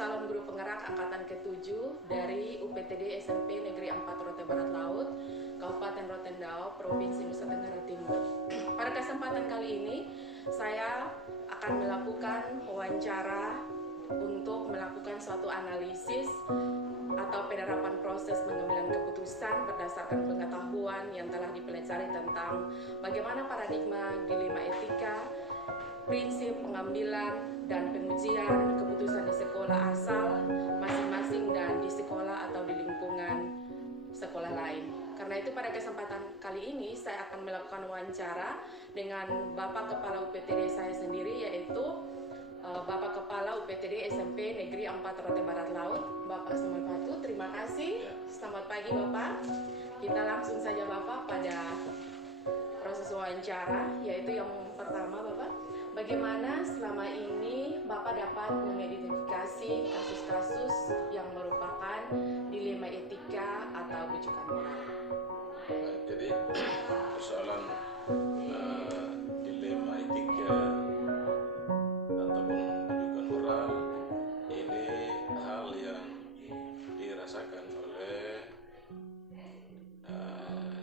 calon guru penggerak angkatan ke-7 dari UPTD SMP Negeri 4 Rote Barat Laut, Kabupaten Rotendao, Provinsi Nusa Tenggara Timur. Pada kesempatan kali ini, saya akan melakukan wawancara untuk melakukan suatu analisis atau penerapan proses pengambilan keputusan berdasarkan pengetahuan yang telah dipelajari tentang bagaimana paradigma dilema etika, prinsip pengambilan dan pengujian keputusan di sekolah asal masing-masing dan di sekolah atau di lingkungan sekolah lain. Karena itu pada kesempatan kali ini saya akan melakukan wawancara dengan Bapak Kepala UPTD saya sendiri, yaitu Bapak Kepala UPTD SMP Negeri 4 Rote Barat Laut, Bapak Samuel Patu. Terima kasih. Selamat pagi Bapak. Kita langsung saja Bapak pada proses wawancara, yaitu yang pertama Bapak, bagaimana selama ini Bapak dapat mengidentifikasi kasus-kasus yang merupakan dilema etika atau rujukan moral? Jadi persoalan dilema etika ataupun rujukan moral ini hal yang dirasakan oleh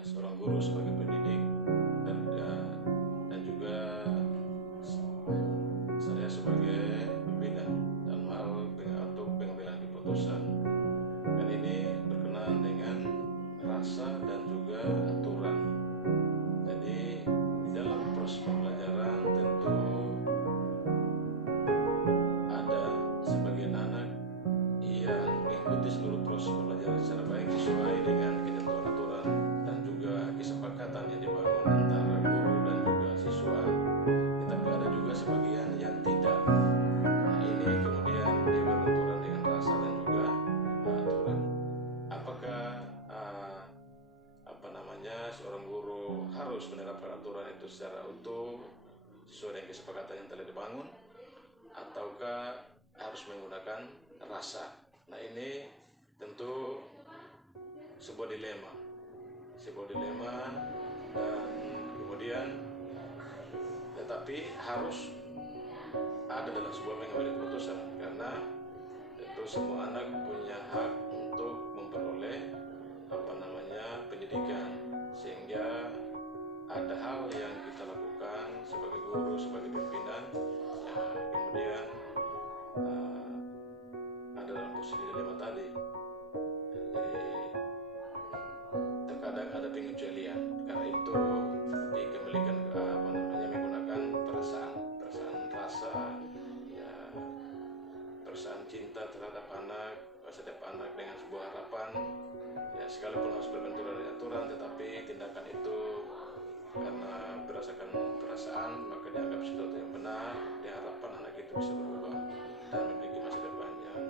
seorang guru sebagai pendidik dan juga saya sebagai pembina dalam hal untuk pengambilan keputusan, dan ini berkenaan dengan rasa dan juga aturan. Jadi di dalam proses pembelajaran tentu ada sebagian anak yang mengikuti seluruh proses pembelajaran secara baik sesuai dengan ketentuan aturan dan juga kesepakatan yang dibangun antara guru dan juga siswa. Tetapi ada juga sebagian yang tidak. Nah, ini kemudian dia berbenturan dengan rasa dan juga aturan. Apakah seorang guru harus menerapkan aturan itu secara utuh sesuai dengan kesepakatan yang telah dibangun, ataukah harus menggunakan rasa? Nah, ini tentu sebuah dilema dan kemudian tetapi harus ada dalam sebuah pengambilan keputusan, karena tentu semua anak punya hak untuk memperoleh pendidikan, sehingga ada hal yang kita lakukan sebagai guru, sebagai pimpinan, ya, kemudian ada dalam posisi dilema tadi. Jadi terkadang ada pengecualian, karena itu dikembalikan ke menggunakan perasaan rasa, ya, perasaan cinta terhadap setiap anak dengan sebuah harapan. Ya, sekalipun harus berbenturan dengan aturan, tetapi tindakan itu karena berdasarkan perasaan maka dianggap sesuatu yang benar. Diharapkan anak itu bisa berubah dan memiliki masa depan yang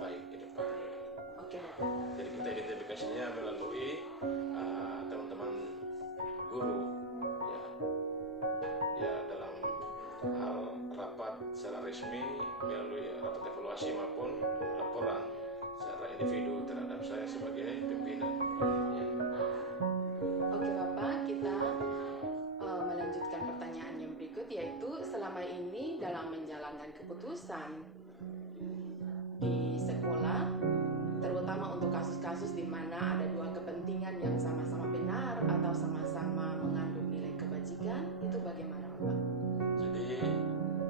baik ke depan. Oke. Jadi kita identifikasinya melalui teman-teman guru, ya dalam hal rapat secara resmi, melalui rapat evaluasi maupun laporan secara individu terhadap saya sebagai pimpinan. Ya. Oke Bapak, kita melanjutkan pertanyaan yang berikut, yaitu selama ini dalam menjalankan keputusan di sekolah, terutama untuk kasus-kasus di mana ada dua kepentingan yang sama-sama benar atau sama-sama mengandung nilai kebajikan, itu bagaimana Bapak? Jadi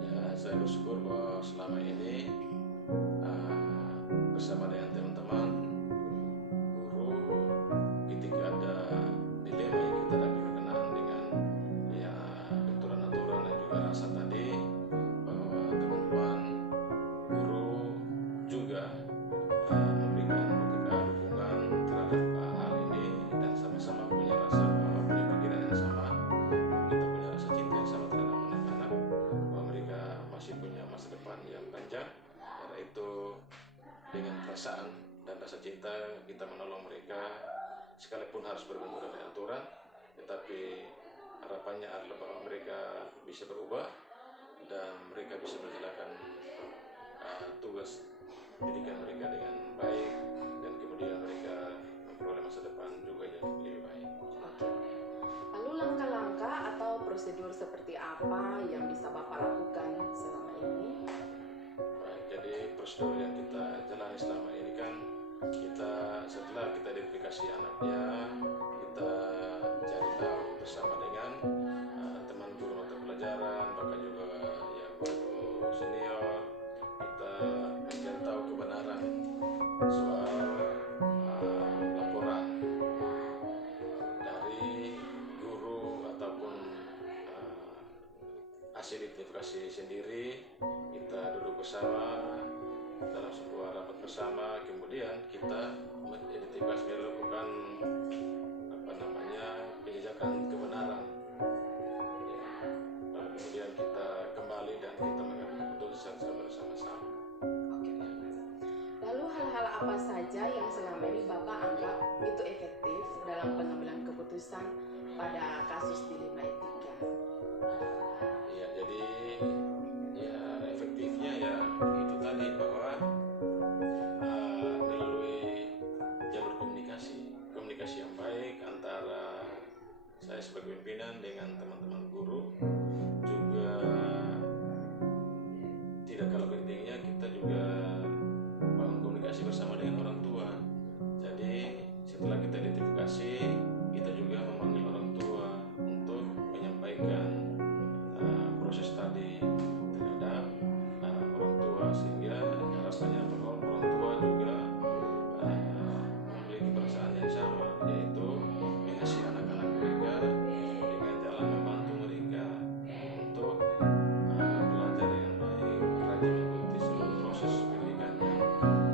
ya, saya bersyukur bahwa selama ini bersama dengan teman-teman guru, ketika ada dilema yang kita hadapi berkenaan dengan ya benturan aturan dan juga rasa tadi, bahwa teman-teman guru juga memberikan dukungan terhadap hal ini, dan sama-sama punya pikiran yang sama. Kita punya rasa cinta yang sama terhadap anak-anak, bahwa mereka masih punya masa depan yang panjang. Karena itu dengan perasaan dan rasa cinta kita menolong mereka, sekalipun harus berbenturan dengan aturan, tetapi harapannya adalah bahwa mereka bisa berubah dan mereka bisa menjalankan tugas pendidikan mereka dengan baik, dan kemudian mereka memperoleh masa depan juga yang lebih baik. Oke. Lalu langkah-langkah atau prosedur seperti apa yang bisa Bapak lakukan selama ini? Baik, jadi prosedur yang kita komunikasi anaknya, kita cari tahu bersama dengan teman guru mata pelajaran, bahkan juga ya guru senior, kita mencari tahu kebenaran soal laporan dari guru ataupun hasil identifikasi sendiri. Kita duduk bersama dalam sebuah rapat bersama, kemudian kita mengidentifikasi, melakukan penjajakan kebenaran ya. Lalu kemudian kita kembali dan kita mengambil keputusan secara bersama-sama. Oke, Pak. Lalu hal-hal apa saja yang selama ini Bapak anggap itu efektif dalam pengambilan keputusan pada kasus dilema etika? Ya, jadi ya efektifnya ya itu tadi, bahwa melalui jalur komunikasi yang baik antara saya sebagai pimpinan dengan teman-teman guru, juga tidak kalah pentingnya kita juga bangun komunikasi bersama dengan orang tua. Jadi setelah kita identifikasi, kita juga memanggil orang tua untuk menyampaikan proses tadi terhadap orang tua, sehingga harapannya bahwa orang tua juga memiliki perasaan yang sama, yaitu mengasihi anak-anak mereka dengan jalan membantu mereka untuk belajar yang baik, rajin mengikuti seluruh proses pendidikan yang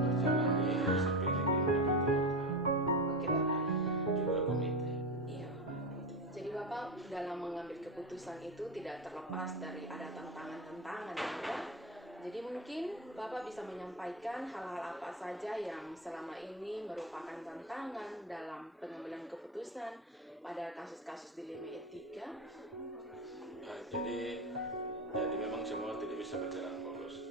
berjalan di SMP Negeri 4 Oke, Bapak. juga komite. Iya, Bapak. Jadi Bapak dalam mengambil keputusan itu tidak terlepas dari ada tantangan-tantangan, ya, Bapak. Jadi mungkin Bapak bisa menyampaikan hal-hal apa saja yang selama ini merupakan tantangan dalam pengambilan keputusan pada kasus-kasus dilema etika. Jadi memang semua tidak bisa berjalan mulus.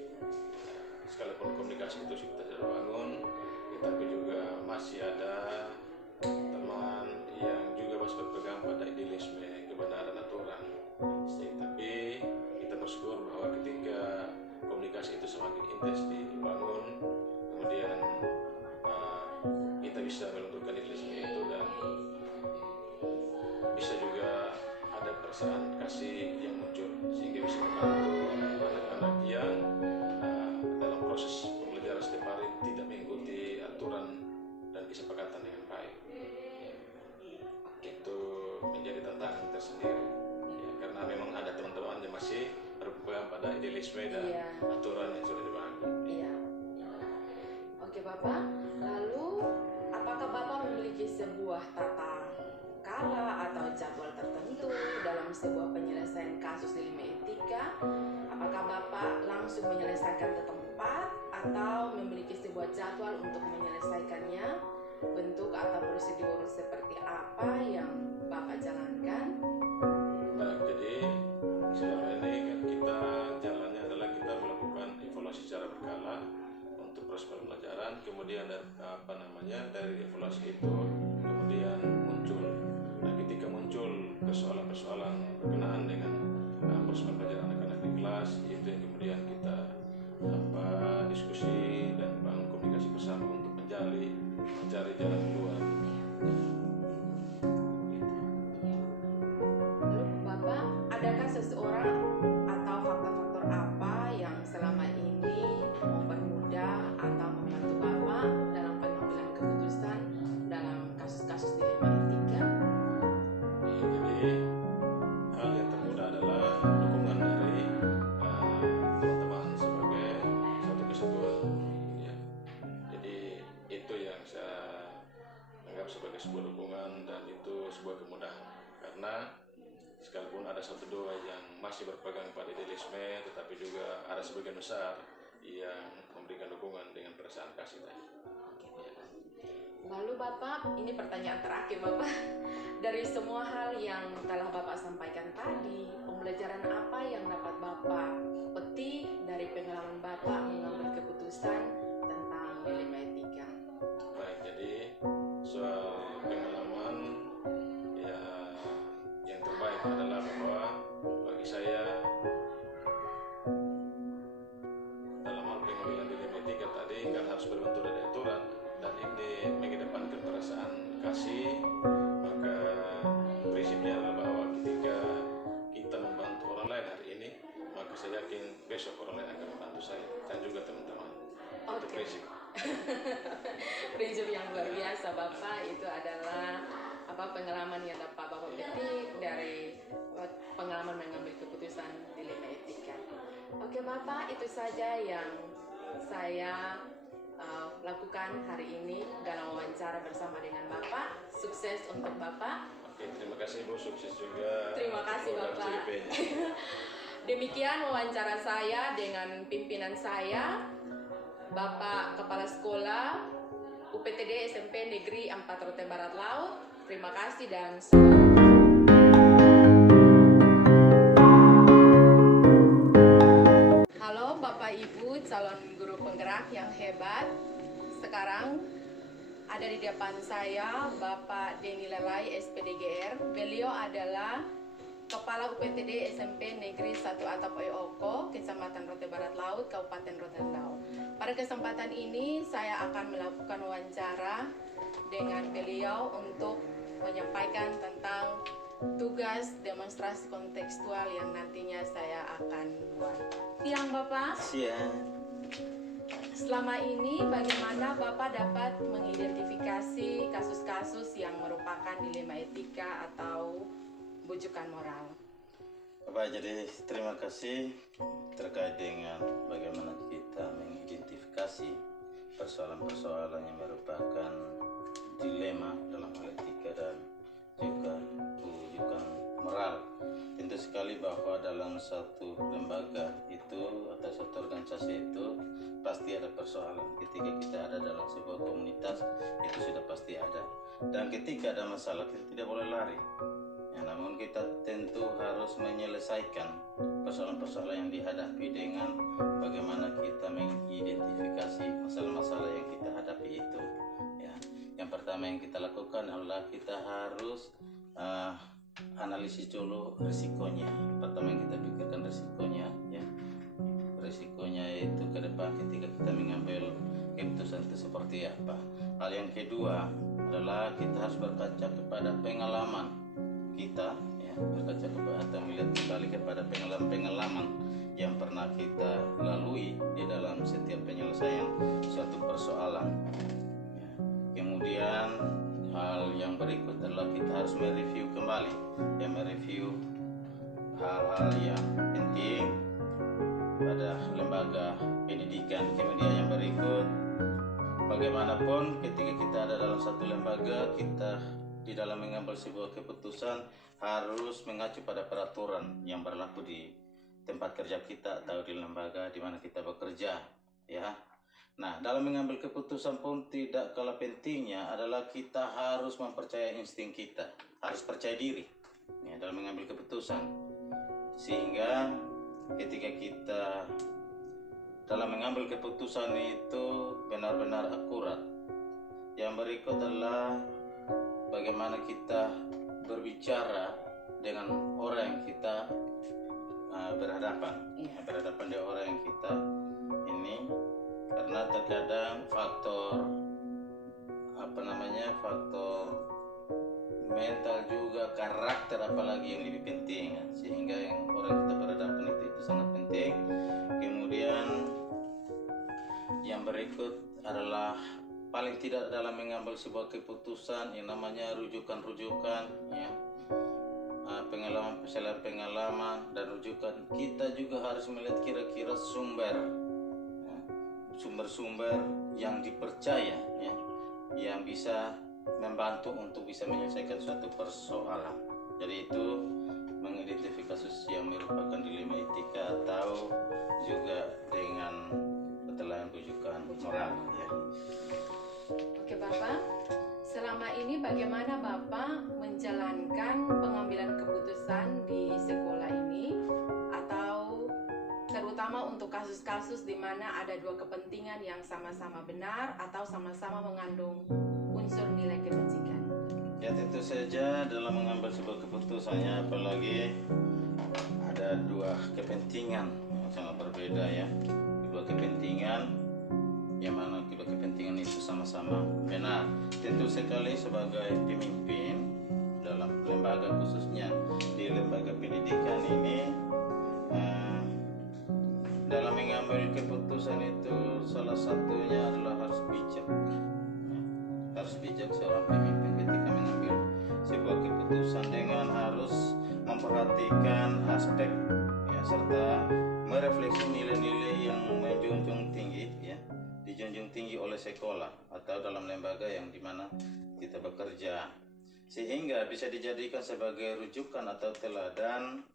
Sekalipun komunikasi itu sudah terbangun, tetapi juga masih ada teman yang juga masih berpegang pada idealisme kebenaran aturan. Tapi kita bersyukur bahwa ketika komunikasi itu semakin intens dibangun, kemudian kita bisa melunturkan idealisme itu dan bisa juga ada perasaan kasih yang muncul, sehingga bisa membantu anak-anak yang dalam proses pembelajaran setiap hari tidak mengikuti aturan dan kesepakatan dengan baik. Ya, itu menjadi tantangan tersendiri, ya, karena memang ada teman-teman yang masih berpegang pada idealisme dan aturan yang sudah dibangun. Iya. Oke, Bapak. Lalu apakah Bapak memiliki sebuah tata kala atau jadwal tertentu dalam sebuah penyelesaian kasus dilema etika? Apakah Bapak langsung menyelesaikan di tempat atau memiliki sebuah jadwal untuk menyelesaikannya? Bentuk atau prosedur seperti apa yang Bapak jalankan? Baik, jadi selama ini kan kita jalannya adalah kita melakukan evaluasi secara berkala untuk proses pembelajaran, kemudian dari evaluasi itu kemudian muncul. Nah, ketika muncul persoalan-persoalan berkenaan dengan proses pembelajaran anak-anak di kelas, itu yang kemudian kita diskusi dan bangun komunikasi bersama untuk mencari jalan keluar. Lalu Bapak, adakah seseorang atau faktor-faktor apa yang selama ini mempermudah atau membantu Bapak dalam pengambilan keputusan dalam kasus-kasus dilema etika? Jadi hal yang termudah adalah dukungan dari teman-teman sebagai satu kesatuan. Ya. Jadi itu yang saya anggap sebagai sebuah dukungan dan itu sebuah kemudahan, karena sekalipun ada satu dua yang masih berpegang pada idealisme, tetapi juga ada sebagian besar yang memberikan dukungan dengan perasaan kasih tadi. Lalu Bapak, ini pertanyaan terakhir Bapak. Dari semua hal yang telah Bapak sampaikan tadi, pembelajaran apa yang dapat Bapak petik dari pengalaman Bapak mengambil keputusan tentang dilema etika? Baik, jadi soal pengalaman ya, yang terbaik adalah bahwa bagi saya dalam hal pengambilan dilema etika tadi kan harus berbentuk dari aturan, dan ini mengedepankan perasaan kasih, maka prinsipnya adalah bahwa ketika kita membantu orang lain hari ini, maka saya yakin besok orang lain akan membantu saya dan juga teman-teman. Itu Oke. prinsip. Prinsip yang luar biasa Bapak itu adalah pengalaman yang dapat Bapak petik dari pengalaman mengambil keputusan dilema etika. Oke Bapak, itu saja yang saya lakukan hari ini dalam wawancara bersama dengan Bapak. Sukses untuk Bapak. Oke, terima kasih Bu, sukses juga. Terima kasih program Bapak. CIP-nya. Demikian wawancara saya dengan pimpinan saya, Bapak Kepala Sekolah UPTD SMP Negeri 4 Rote Barat Laut. Terima kasih dan halo Bapak Ibu calon guru penggerak yang hebat. Sekarang ada di depan saya Bapak Denny Lelai SPDGR. Beliau adalah Kepala UPTD SMP Negeri 1 Atap Oyoko, Kecamatan Rote Barat Laut, Kabupaten Rotendao. Pada kesempatan ini saya akan melakukan wawancara dengan beliau untuk menyampaikan tentang tugas demonstrasi kontekstual yang nantinya saya akan buat. Siang Bapak. Siang. Selama ini bagaimana Bapak dapat mengidentifikasi kasus-kasus yang merupakan dilema etika atau bujukan moral? Bapak, jadi terima kasih terkait dengan bagaimana kita mengidentifikasi persoalan-persoalan yang merupakan dilema dalam hal etika dan juga bujukan moral. Tentu sekali bahwa dalam satu lembaga itu atau satu organisasi itu pasti ada persoalan. Ketika kita ada dalam sebuah komunitas itu sudah pasti ada. Dan ketika ada masalah kita tidak boleh lari. Namun kita tentu harus menyelesaikan persoalan-persoalan yang dihadapi dengan bagaimana kita mengidentifikasi masalah-masalah yang kita hadapi itu. Ya, yang pertama yang kita lakukan adalah kita harus analisis dulu risikonya. Pertama yang kita pikirkan risikonya, ya. Risikonya itu ke depan ketika kita mengambil keputusan itu seperti apa. Hal yang kedua adalah kita harus berkaca kepada pengalaman kita, ya, berkaca kepada atau melihat kembali kepada pengalaman-pengalaman yang pernah kita lalui di dalam setiap penyelesaian suatu persoalan. Ya. Kemudian hal yang berikut adalah kita harus mereview kembali, ya, mereview hal-hal yang penting pada lembaga pendidikan. Kemudian yang berikut, bagaimanapun ketika kita ada dalam satu lembaga, kita di dalam mengambil sebuah keputusan harus mengacu pada peraturan yang berlaku di tempat kerja kita atau di lembaga di mana kita bekerja, ya. Nah, dalam mengambil keputusan pun tidak kalah pentingnya adalah kita harus mempercayai insting kita, harus percaya diri, ya, dalam mengambil keputusan, sehingga ketika kita dalam mengambil keputusan itu benar-benar akurat. Yang berikut adalah bagaimana kita berbicara dengan orang yang kita berhadapan, berhadapan dengan orang yang kita ini, karena terkadang faktor faktor mental juga, karakter apalagi yang lebih penting, sehingga yang orang kita berhadapan itu sangat penting. Kemudian yang berikut adalah paling tidak dalam mengambil sebuah keputusan yang namanya rujukan-rujukan, ya, pengalaman dan rujukan. Kita juga harus melihat kira-kira sumber-sumber yang dipercaya, ya, yang bisa membantu untuk bisa menyelesaikan suatu persoalan. Jadi itu mengidentifikasi yang merupakan dilema etika atau juga dengan keterangan rujukan moral, ya. Oke Bapak, selama ini bagaimana Bapak menjalankan pengambilan keputusan di sekolah ini, atau terutama untuk kasus-kasus di mana ada dua kepentingan yang sama-sama benar atau sama-sama mengandung unsur nilai kebajikan? Ya, tentu saja dalam mengambil sebuah keputusannya, apalagi ada dua kepentingan yang sangat berbeda, ya. Kedua kepentingan yang mana kedua kepentingan itu bersama-sama benar. Tentu sekali sebagai pemimpin dalam lembaga, khususnya di lembaga pendidikan ini, dalam mengambil keputusan itu salah satunya adalah harus bijak. Harus bijak seorang pemimpin ketika mengambil sebuah keputusan dengan harus memperhatikan aspek ya, serta merefleksi nilai-nilai yang menjunjung tinggi ya, dijunjung tinggi oleh sekolah atau dalam lembaga yang dimana kita bekerja, sehingga bisa dijadikan sebagai rujukan atau teladan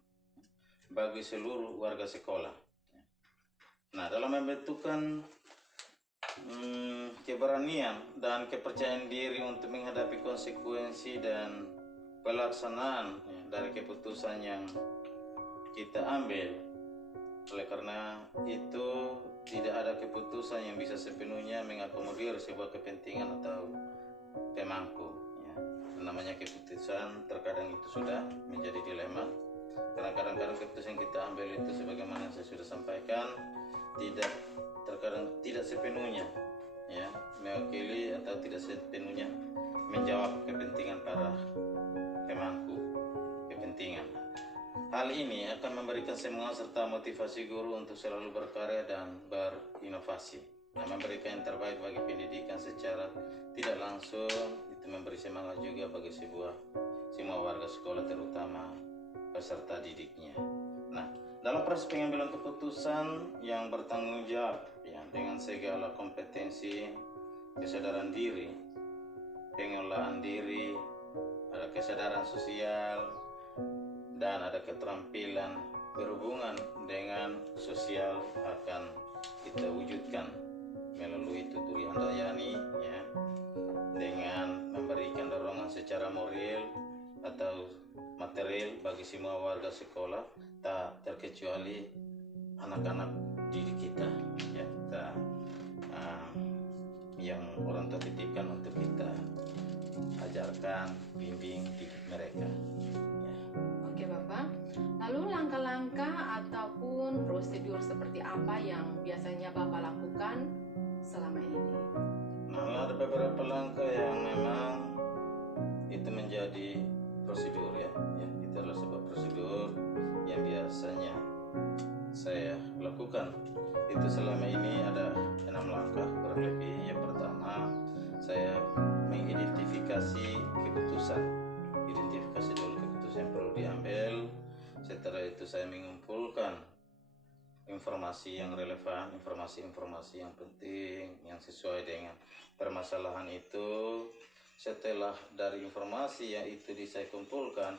bagi seluruh warga sekolah. Nah, dalam membentukkan keberanian dan kepercayaan diri untuk menghadapi konsekuensi dan pelaksanaan ya, dari keputusan yang kita ambil. Oleh karena itu, tidak ada keputusan yang bisa sepenuhnya mengakomodir sebuah kepentingan atau pemangku ya. Namanya keputusan terkadang itu sudah menjadi dilema, karena kadang-kadang keputusan yang kita ambil itu sebagaimana saya sudah sampaikan terkadang tidak sepenuhnya ya mewakili atau tidak sepenuhnya menjawab kepentingan para pemangku kepentingan. Hal ini akan memberikan semangat serta motivasi guru untuk selalu berkarya dan berinovasi. Nah, memberikan yang terbaik bagi pendidikan secara tidak langsung itu memberi semangat juga bagi semua warga sekolah, terutama peserta didiknya. Nah, dalam proses pengambilan keputusan yang bertanggung jawab ya, dengan segala kompetensi, kesadaran diri, pengelolaan diri, ada kesadaran sosial, dan ada keterampilan berhubungan dengan sosial akan kita wujudkan melalui tutur handayani ya, dengan memberikan dorongan secara moral atau material bagi semua warga sekolah, tak terkecuali anak-anak didik kita ya, yang orang tua titipkan untuk kita ajarkan, bimbing, didik mereka ya. Oke Bapak, lalu langkah-langkah ataupun prosedur seperti apa yang biasanya Bapak lakukan selama ini? Nah, ada beberapa langkah yang memang itu menjadi prosedur ya, itu adalah sebuah prosedur yang biasanya saya lakukan. Itu selama ini ada 6 langkah kurang lebih. Yang pertama, saya mengidentifikasi keputusan. Identifikasi dulu keputusan yang perlu diambil. Setelah itu saya mengumpulkan informasi yang relevan, informasi-informasi yang penting, yang sesuai dengan permasalahan itu. Setelah dari informasi yang itu saya kumpulkan,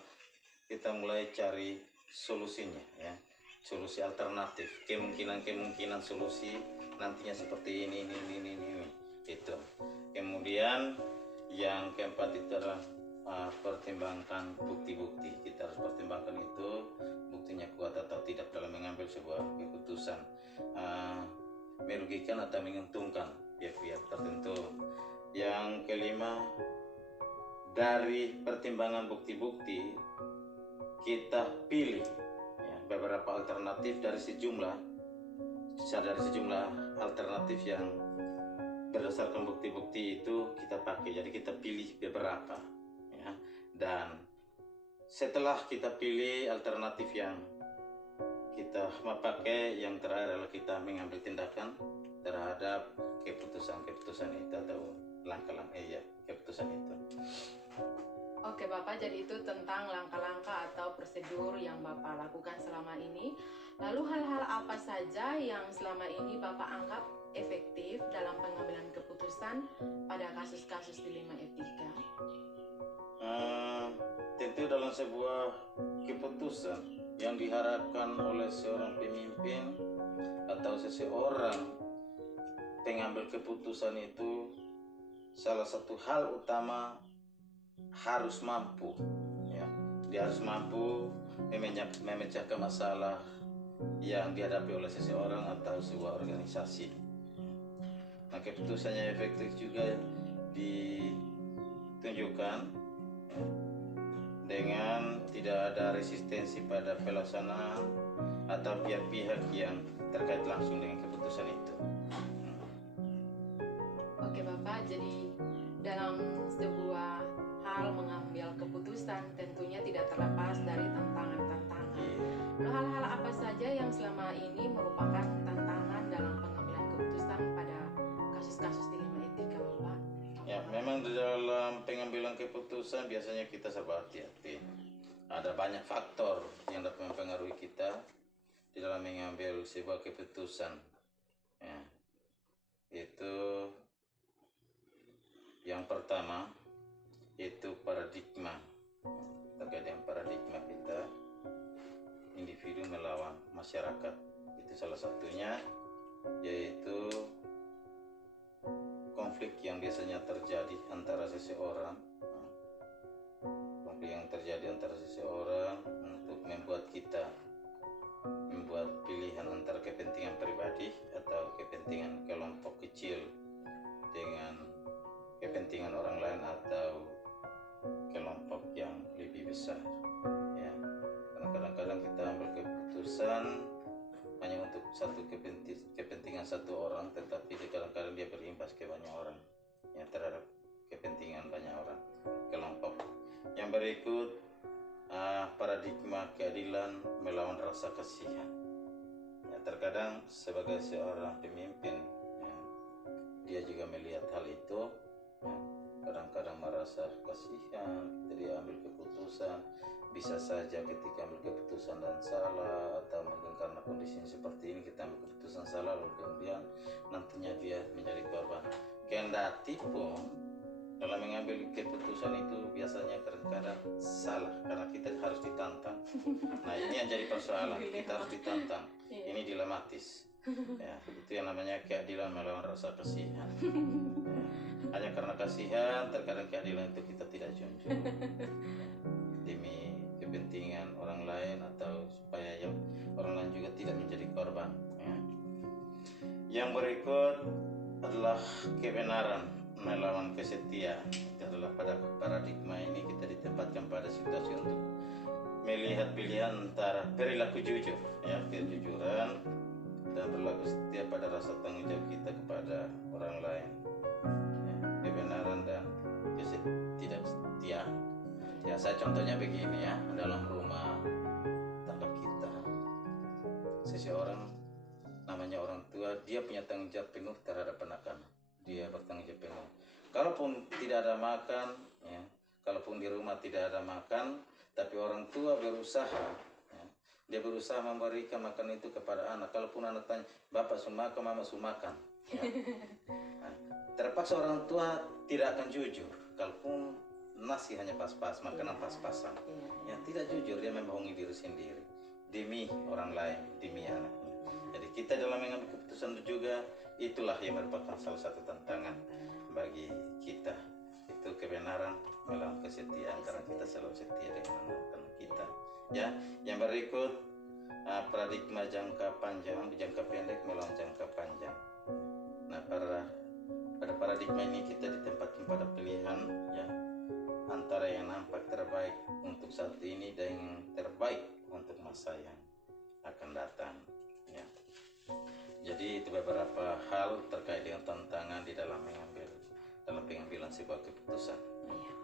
kita mulai cari solusinya ya, solusi alternatif, kemungkinan solusi nantinya seperti ini itu. Kemudian yang keempat itu adalah pertimbangkan bukti-bukti. Kita harus pertimbangkan itu buktinya kuat atau tidak dalam mengambil sebuah keputusan, merugikan atau menguntungkan pihak-pihak tertentu. Yang kelima, dari pertimbangan bukti-bukti kita pilih ya, beberapa alternatif dari sejumlah alternatif yang berdasarkan bukti-bukti itu kita pakai. Jadi kita pilih beberapa ya, dan setelah kita pilih alternatif yang kita mau pakai, yang terakhir adalah kita mengambil tindakan terhadap keputusan itu atau langkah-langkah keputusan itu. Oke Bapak, jadi itu tentang langkah-langkah atau prosedur yang Bapak lakukan selama ini. Lalu hal-hal apa saja yang selama ini Bapak anggap efektif dalam pengambilan keputusan pada kasus-kasus dilema etika? Tentu dalam sebuah keputusan yang diharapkan oleh seorang pemimpin atau seseorang pengambil keputusan itu, salah satu hal utama harus mampu ya. Dia harus mampu memecahkan masalah yang dihadapi oleh seseorang atau sebuah organisasi. Nah, keputusannya efektif juga ditunjukkan ya, dengan tidak ada resistensi pada pelaksanaan atau pihak-pihak yang terkait langsung dengan keputusan itu. Oke Bapak, jadi dalam sebuah hal mengambil keputusan tentunya tidak terlepas dari tantangan-tantangan. Hal-hal apa saja yang selama ini merupakan tantangan dalam pengambilan keputusan pada kasus-kasus dilema etika, Bapak? Ya, memang di dalam pengambilan keputusan biasanya kita serba hati-hati. Ada banyak faktor yang dapat mempengaruhi kita di dalam mengambil sebuah keputusan. Ya, itu yang pertama itu paradigma. Terkait dengan paradigma kita, individu melawan masyarakat. Itu salah satunya, yaitu konflik yang biasanya terjadi antara seseorang. Konflik yang terjadi antara seseorang untuk membuat kita membuat pilihan antara kepentingan pribadi atau kepentingan kelompok kecil dengan kepentingan orang lain atau kelompok yang lebih besar. Ya, karena kadang-kadang kita ambil keputusan hanya untuk satu kepentingan satu orang, tetapi kadang-kadang dia berimbas ke banyak orang, ya, terhadap kepentingan banyak orang, kelompok. Yang berikut, paradigma keadilan melawan rasa kasihan. Ya, terkadang sebagai seorang pemimpin, ya, dia juga melihat hal itu, ya, kadang-kadang merasa kasihan ketika dia ambil keputusan. Bisa saja ketika ambil keputusan dan salah, atau mungkin karena kondisi seperti ini kita ambil keputusan salah lalu kemudian nantinya dia menjadi korban. Kendati pun dalam mengambil keputusan itu biasanya kadang-kadang salah karena kita harus ditantang. Nah, ini yang jadi persoalan, kita harus ditantang. Ini dilematis. Ya, itu yang namanya keadilan melawan rasa kasihan. Ya, hanya karena kasihan, terkadang keadilan itu kita tidak junjung demi kepentingan orang lain atau supaya yang orang lain juga tidak menjadi korban. Ya. Yang berikut adalah kebenaran melawan kesetiaan. Itu adalah pada paradigma ini kita ditempatkan pada situasi untuk melihat pilihan antara perilaku jujur, ya, kejujuran, dan berlaku setia pada rasa tanggung jawab kita kepada orang lain, ya, kebenaran dan kesetiaan. Ya, saya contohnya begini, ya, dalam rumah tangga kita, seseorang namanya orang tua, dia punya tanggung jawab penuh terhadap anak-anak. Dia bertanggung jawab penuh. Kalaupun tidak ada makan, ya, kalaupun di rumah tidak ada makan, tapi orang tua berusaha, ya, dia berusaha memberikan makan itu kepada anak. Kalaupun anak tanya, bapak sumakan, mama sumakan, ya. Nah, terpaksa orang tua tidak akan jujur. Kalaupun nasi hanya pas-pas, makanan pas-pasan, ya, tidak jujur, dia membohongi diri sendiri demi orang lain, demi anaknya. Jadi kita dalam mengambil keputusan juga, itulah yang merupakan salah satu tantangan bagi kita, itu kebenaran melawan kesetiaan, karena kita selalu setia dengan anak-anak kita. Ya, yang berikut, paradigma jangka panjang, jangka pendek melawan jangka panjang. Nah, pada paradigma ini kita ditempatkan pada pilihan, ya, antara yang nampak terbaik untuk saat ini dan yang terbaik untuk masa yang akan datang. Ya. Jadi itu beberapa hal terkait dengan tantangan di dalam pengambilan sebuah keputusan. Ya.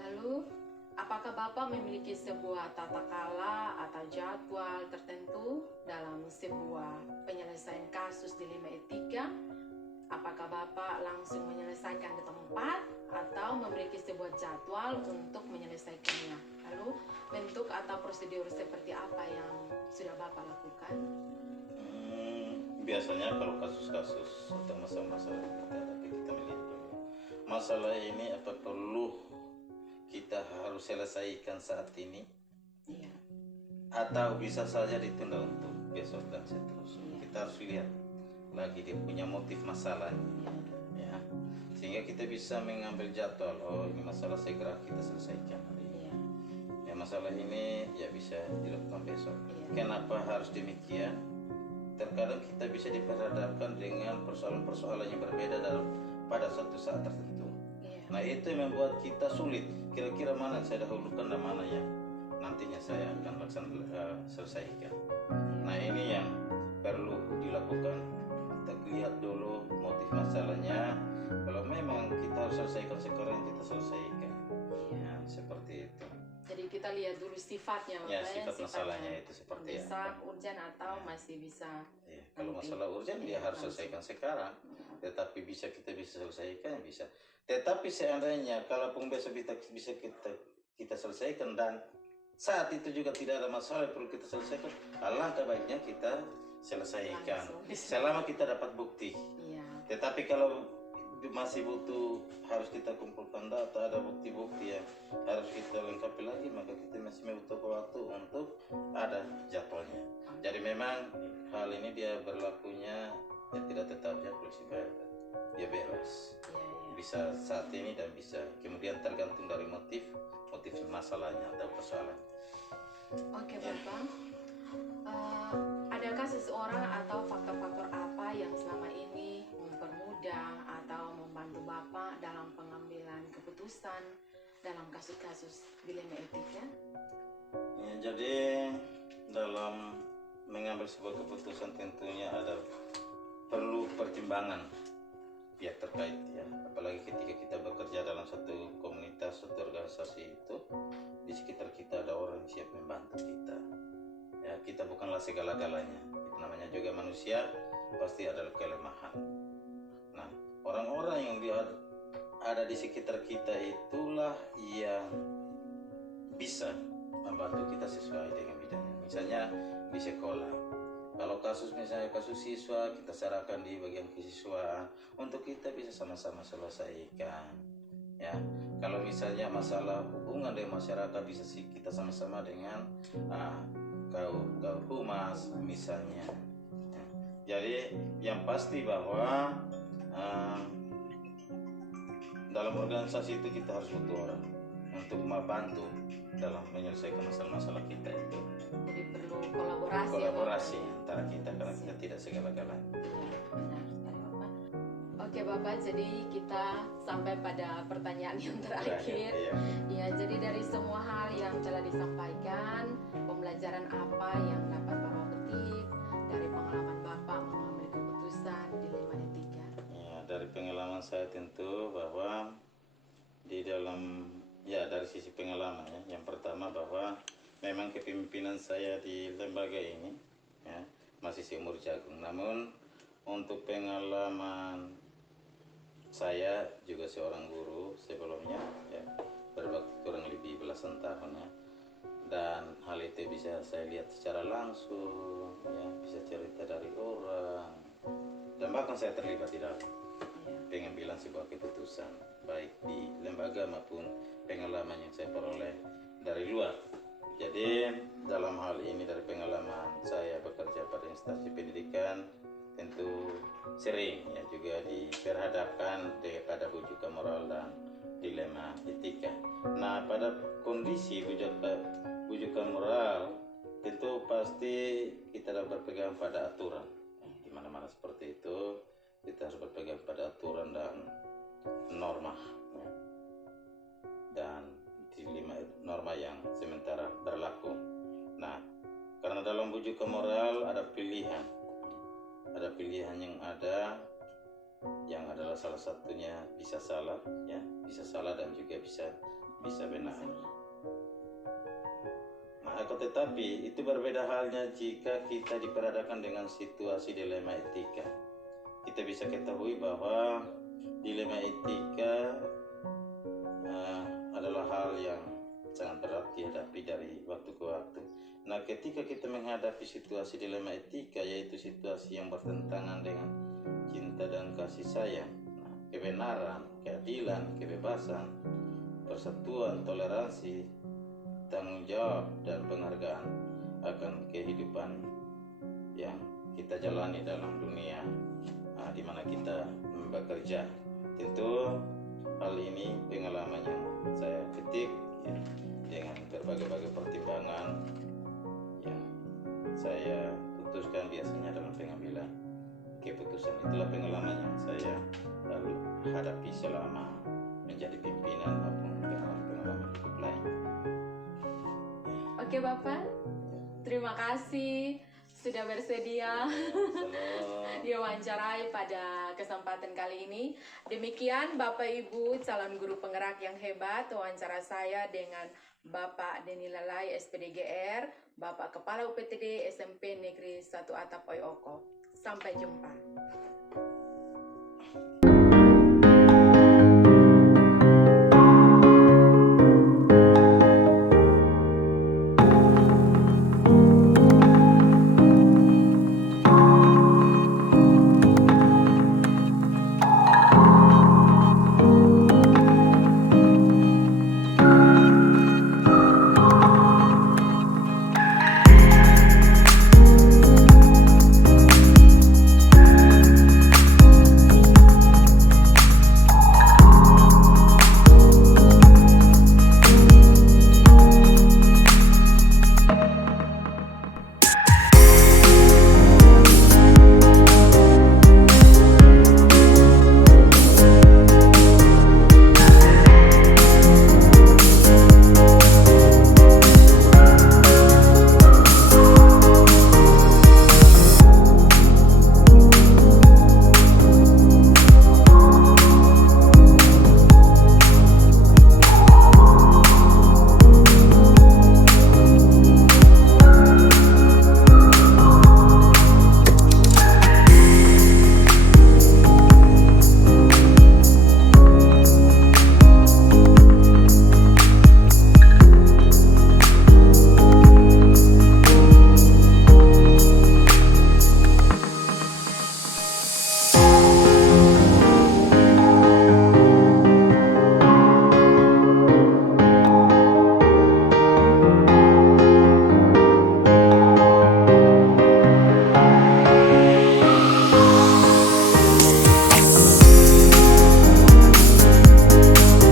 Lalu, apakah Bapak memiliki sebuah tata kala atau jadwal tertentu dalam sebuah penyelesaian kasus dilema etika? Apakah Bapak langsung menyelesaikan di tempat atau memiliki sebuah jadwal untuk menyelesaikannya? Lalu bentuk atau prosedur seperti apa yang sudah Bapak lakukan? Biasanya kalau kasus-kasus atau masalah-masalah yang kita hadapi, kita melihat dulu masalah ini apa perlu kita harus selesaikan saat ini, Iya. atau bisa saja ditunda untuk besok dan seterusnya. Iya. Kita harus lihat lagi dia punya motif masalahnya, ya, sehingga kita bisa mengambil jadwal. Oh, ini masalah segera kita selesaikan hari ini. Iya. Ya, masalah ini ya bisa dilakukan besok. Iya. Kenapa harus demikian? Terkadang kita bisa diperhadapkan dengan persoalan-persoalan yang berbeda pada suatu saat tertentu. Iya. Nah, itu yang membuat kita sulit. Kira-kira mana yang saya dahulukan dan mana yang nantinya saya akan selesaikan. Nah, ini yang perlu dilakukan. Kita lihat dulu motif masalahnya. Kalau memang harus selesaikan sekarang, kita selesaikan. Ya, seperti itu. Jadi kita lihat dulu sifatnya, Ya, Bapak, sifat masalahnya itu seperti mendesak, apa. urgen atau masih bisa. Ya, kalau Nanti. masalah urgent dia harus Langsung. selesaikan sekarang. Tetapi kita bisa selesaikan, bisa. Tetapi seandainya kalaupun besok bisa kita selesaikan dan saat itu juga tidak ada masalah yang perlu kita selesaikan, alangkah baiknya kita selesaikan Langsung. selama kita dapat bukti. Iya. Tetapi kalau masih butuh, harus kita kumpulkan data, ada bukti-bukti yang harus kita lengkapi lagi, maka kita masih butuh waktu untuk ada jadwalnya. Jadi memang hal ini dia berlakunya ya tidak tetap, ya fleksibel, dia bebas, Iya. bisa saat ini dan bisa kemudian tergantung dari motif masalahnya atau persoalan. Oke, Bapak. Adakah seseorang atau faktor-faktor apa yang selama ini mempermudah atau membantu Bapak dalam pengambilan keputusan dalam kasus-kasus dilema etika? Ya, jadi dalam mengambil sebuah keputusan tentunya ada perlu pertimbangan pihak terkait, ya, apalagi ketika kita bekerja dalam satu komunitas, satu organisasi, itu di sekitar kita ada orang yang siap membantu kita. Ya, kita bukanlah segala-galanya, itu namanya juga manusia, pasti ada kelemahan. Nah, orang-orang yang ada di sekitar kita itulah yang bisa membantu kita sesuai dengan bidangnya. Misalnya di sekolah, kalau misalnya kasus siswa, kita serahkan di bagian kesiswaan untuk kita bisa sama-sama selesaikan. Ya, kalau misalnya masalah hubungan dengan masyarakat, bisa kita sama-sama dengan kau humas misalnya. Ya, jadi yang pasti bahwa dalam organisasi itu kita harus butuh orang untuk membantu dalam menyelesaikan masalah-masalah kita itu. Jadi perlu kolaborasi. Kolaborasi Ya, Bapak? antara kita, karena kita tidak segala-galanya. Benar sekali, Bapak. Oke, Bapak, jadi kita sampai pada pertanyaan yang terakhir. Iya. Ya, jadi dari semua hal yang telah disampaikan, pembelajaran apa yang dapat Bapak petik dari pengalaman Bapak mengambil keputusan dilema etika? Ya, dari pengalaman saya tentu bahwa di dalam, ya, dari sisi pengalaman, ya, yang pertama bahwa memang kepemimpinan saya di lembaga ini, ya, masih seumur jagung. Namun untuk pengalaman saya juga seorang guru sebelumnya, ya, berbakti kurang lebih belasan tahun, ya, dan hal itu bisa saya lihat secara langsung, ya, bisa cerita dari orang, dan bahkan saya terlibat di dalam pengambilan sebuah keputusan, baik di lembaga maupun pengalaman yang saya peroleh dari luar. Jadi dalam hal ini dari pengalaman saya bekerja pada instansi pendidikan, tentu sering, ya, juga diperhadapkan pada bujukan moral dan dilema etika. Nah, pada kondisi bujukan moral, tentu pasti kita dapat berpegang pada aturan. Di mana-mana seperti itu, kita harus berpegang pada aturan dan norma, ya, dan dilema norma yang sementara berlaku. Nah, karena dalam bujukan moral ada pilihan yang adalah salah satunya bisa salah, ya, bisa salah dan juga bisa benar. Nah, akan tetapi itu berbeda halnya jika kita diperhadapkan dengan situasi dilema etika. Kita bisa ketahui bahwa dilema etika adalah hal yang sangat berat dihadapi dari waktu ke waktu. Nah, ketika kita menghadapi situasi dilema etika, yaitu situasi yang bertentangan dengan cinta dan kasih sayang, kebenaran, keadilan, kebebasan, persatuan, toleransi, tanggung jawab, dan penghargaan akan kehidupan yang kita jalani dalam dunia di mana kita bekerja. Tentu hal ini pengalaman yang saya petik, ya, dengan berbagai-bagai pertimbangan yang saya putuskan biasanya dalam pengambilan keputusan. Itulah pengalaman yang saya lalu hadapi selama menjadi pimpinan maupun pengalaman hidup lain. Oke, Bapak, terima kasih sudah bersedia Shalom. diwawancarai pada kesempatan kali ini. Demikian Bapak Ibu calon guru penggerak yang hebat, wawancara saya dengan Bapak Denny Lalai SPDGR, Bapak Kepala UPTD SMP Negeri 1 Atap Oioko. Sampai jumpa.